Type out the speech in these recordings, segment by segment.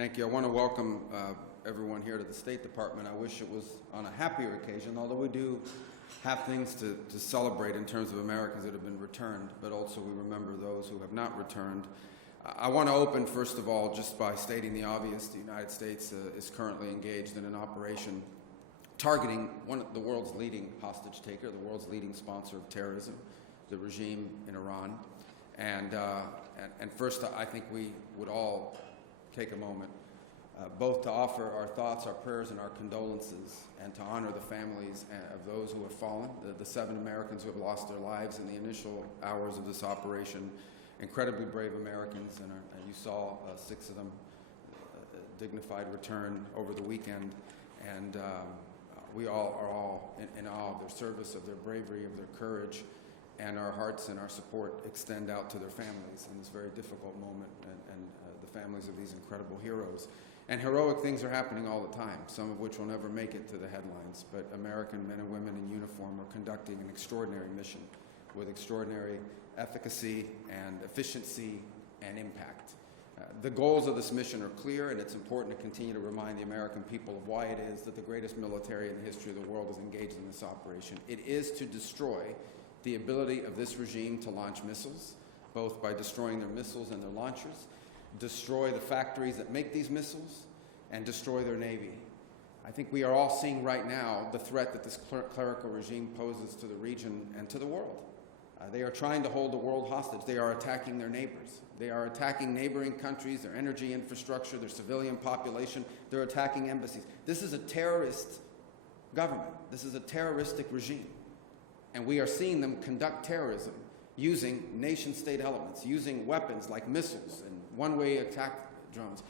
Thank you. I want to welcome everyone here to the State Department. I wish it was on a happier occasion, although we do have things to celebrate in terms of Americans that have been returned, but also we remember those who have not returned. I want to open, first of all, just by stating the obvious. The United States is currently engaged in an operation targeting one of the world's leading hostage taker, the world's leading sponsor of terrorism, the regime in Iran. And first, I think we would all take a moment both to offer our thoughts, our prayers, and our condolences, and to honor the families of those who have fallen, the 7 Americans who have lost their lives in the initial hours of this operation. Incredibly brave Americans, and you saw 6 of them dignified return over the weekend, and we all are all in awe of their service, of their bravery, of their courage, and our hearts and our support extend out to their families in this very difficult moment, and the families of these incredible heroes. And heroic things are happening all the time, some of which will never make it to the headlines, but American men and women in uniform are conducting an extraordinary mission with extraordinary efficacy and efficiency and impact. The goals of this mission are clear, and it's important to continue to remind the American people of why it is that the greatest military in the history of the world is engaged in this operation. It is to destroy the ability of this regime to launch missiles, both by destroying their missiles and their launchers, destroy the factories that make these missiles, and destroy their navy. I think we are all seeing right now the threat that this clerical regime poses to the region and to the world. They are trying to hold the world hostage. They are attacking their neighbors. They are attacking neighboring countries, their energy infrastructure, their civilian population. They're attacking embassies. This is a terrorist government. This is a terroristic regime. And we are seeing them conduct terrorism using nation-state elements, using weapons like missiles and one-way attack drones.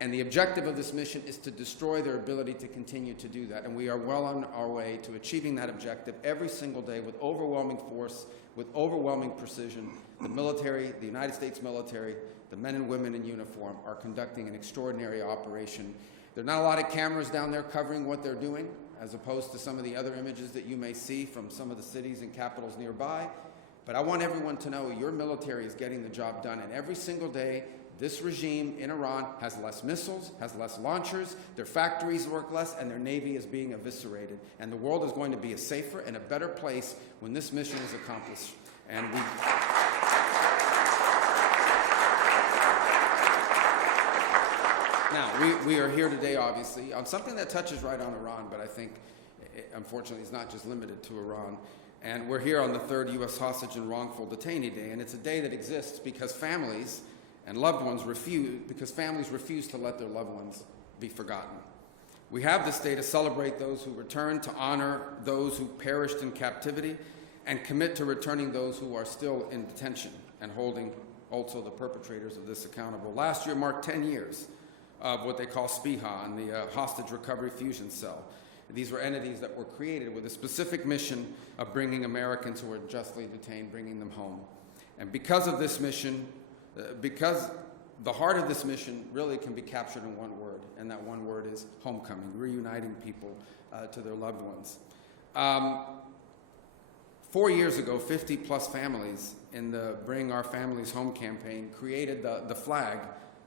And the objective of this mission is to destroy their ability to continue to do that. And we are well on our way to achieving that objective every single day with overwhelming force, with overwhelming precision. The military, the United States military, the men and women in uniform are conducting an extraordinary operation. There are not a lot of cameras down there covering what they're doing, as opposed to some of the other images that you may see from some of the cities and capitals nearby. But I want everyone to know your military is getting the job done, and every single day, this regime in Iran has less missiles, has less launchers, their factories work less, and their navy is being eviscerated. And the world is going to be a safer and a better place when this mission is accomplished. And we are here today, obviously, on something that touches right on Iran, but I think, unfortunately, it's not just limited to Iran. And we're here on the 3rd U.S. Hostage and Wrongful Detainee Day, and it's a day that exists because families and loved ones refuse to let their loved ones be forgotten. We have this day to celebrate those who return, to honor those who perished in captivity, and commit to returning those who are still in detention and holding also the perpetrators of this accountable. Last year marked 10 years of what they call SPIHA, and the Hostage Recovery Fusion Cell. These were entities that were created with a specific mission of bringing Americans who were justly detained, bringing them home. And because of this mission, because the heart of this mission really can be captured in one word, and that one word is homecoming, reuniting people to their loved ones. 4 years ago, 50-plus families in the Bring Our Families Home campaign created the flag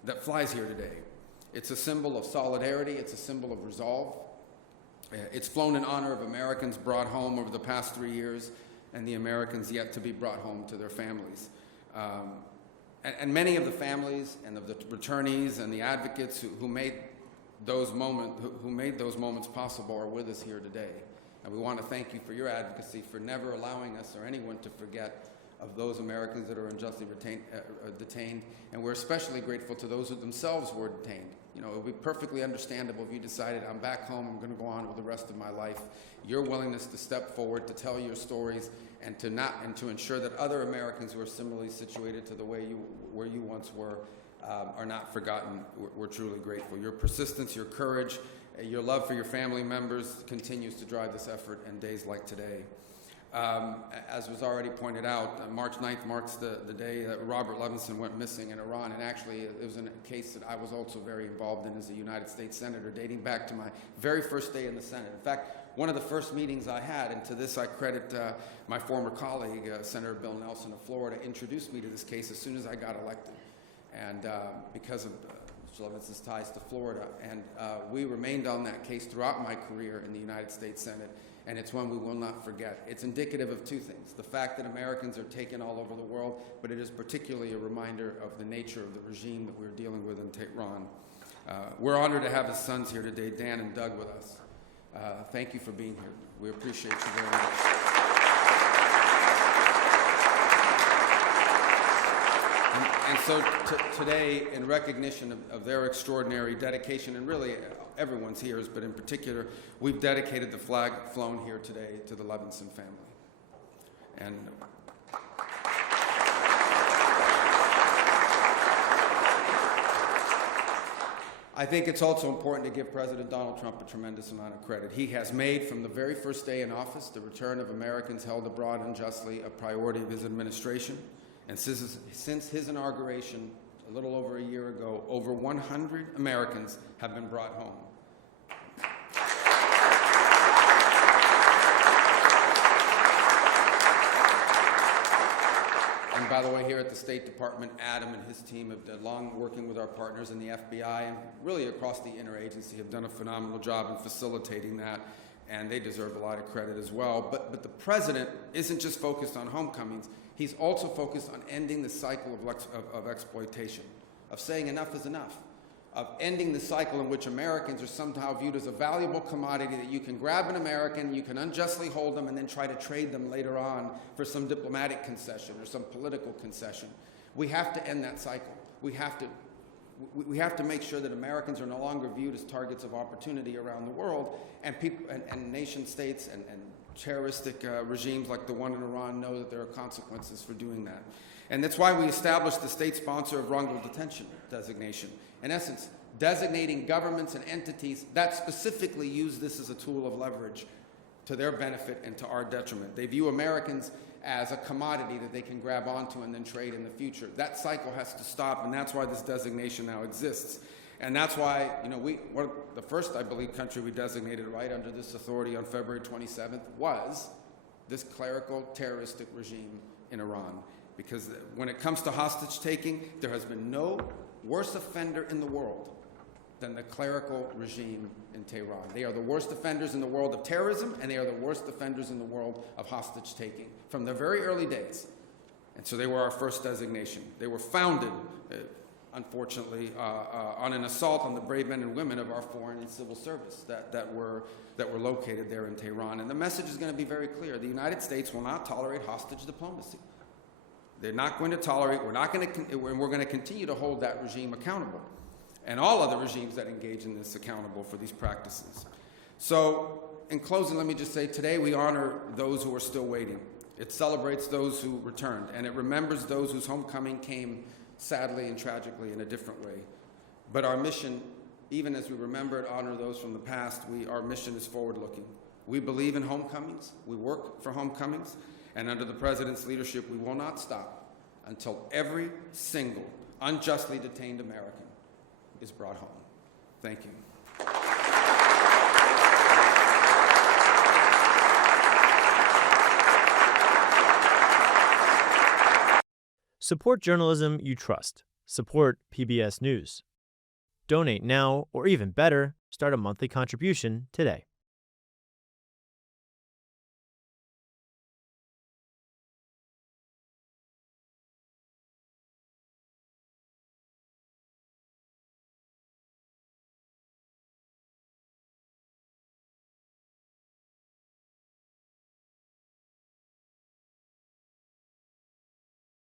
that flies here today. It's a symbol of solidarity. It's a symbol of resolve. It's flown in honor of Americans brought home over the past 3 years and the Americans yet to be brought home to their families. And many of the families and of the returnees and the advocates who made those moments possible are with us here today. And we want to thank you for your advocacy, for never allowing us or anyone to forget of those Americans that are unjustly detained. And we're especially grateful to those who themselves were detained. You know, it would be perfectly understandable if you decided, I'm back home, I'm going to go on with the rest of my life. Your willingness to step forward, to tell your stories, and to ensure that other Americans who are similarly situated to the way where you once were are not forgotten. We're truly grateful. Your persistence, your courage, your love for your family members continues to drive this effort in days like today. As was already pointed out, March 9th marks the day that Robert Levinson went missing in Iran, and actually it was in a case that I was also very involved in as a United States Senator, dating back to my very first day in the Senate. In fact, one of the first meetings I had, and to this I credit my former colleague, Senator Bill Nelson of Florida, introduced me to this case as soon as I got elected. And because of Schlavitz's ties to Florida. And we remained on that case throughout my career in the United States Senate, and it's one we will not forget. It's indicative of two things: the fact that Americans are taken all over the world, but it is particularly a reminder of the nature of the regime that we're dealing with in Tehran. We're honored to have his sons here today, Dan and Doug, with us. Thank you for being here. We appreciate you very much. And so today, in recognition of their extraordinary dedication, and really everyone's here, but in particular, we've dedicated the flag flown here today to the Levinson family. And I think it's also important to give President Donald Trump a tremendous amount of credit. He has made, from the very first day in office, the return of Americans held abroad unjustly a priority of his administration. And since his inauguration, a little over a year ago, over 100 Americans have been brought home. And by the way, here at the State Department, Adam and his team have done long working with our partners in the FBI and really across the interagency have done a phenomenal job in facilitating that, and they deserve a lot of credit as well. But the president isn't just focused on homecomings. He's also focused on ending the cycle of exploitation, of saying enough is enough, of ending the cycle in which Americans are somehow viewed as a valuable commodity that you can grab an American, you can unjustly hold them, and then try to trade them later on for some diplomatic concession or some political concession. We have to end that cycle. We have to make sure that Americans are no longer viewed as targets of opportunity around the world, and people and nation states and terroristic regimes like the one in Iran know that there are consequences for doing that. And that's why we established the state sponsor of wrongful detention designation. In essence, designating governments and entities that specifically use this as a tool of leverage to their benefit and to our detriment. They view Americans as a commodity that they can grab onto and then trade in the future. That cycle has to stop, and that's why this designation now exists. And that's why, we're the first, I believe, country we designated right under this authority on February 27th was this clerical terroristic regime in Iran. Because when it comes to hostage taking, there has been no worse offender in the world than the clerical regime in Tehran. They are the worst offenders in the world of terrorism, and they are the worst offenders in the world of hostage taking from the very early days. And so they were our first designation. They were founded, unfortunately, on an assault on the brave men and women of our foreign and civil service that were located there in Tehran. And the message is going to be very clear. The United States will not tolerate hostage diplomacy. They're not going to tolerate, we're going to continue to hold that regime accountable, and all other regimes that engage in this accountable for these practices. So, in closing, let me just say, today we honor those who are still waiting. It celebrates those who returned, and it remembers those whose homecoming came sadly and tragically in a different way. But our mission, even as we remember and honor those from the past, our mission is forward-looking. We believe in homecomings. We work for homecomings. And under the President's leadership, we will not stop until every single unjustly detained American is brought home. Thank you. Support journalism you trust. Support PBS News. Donate now, or even better, start a monthly contribution today.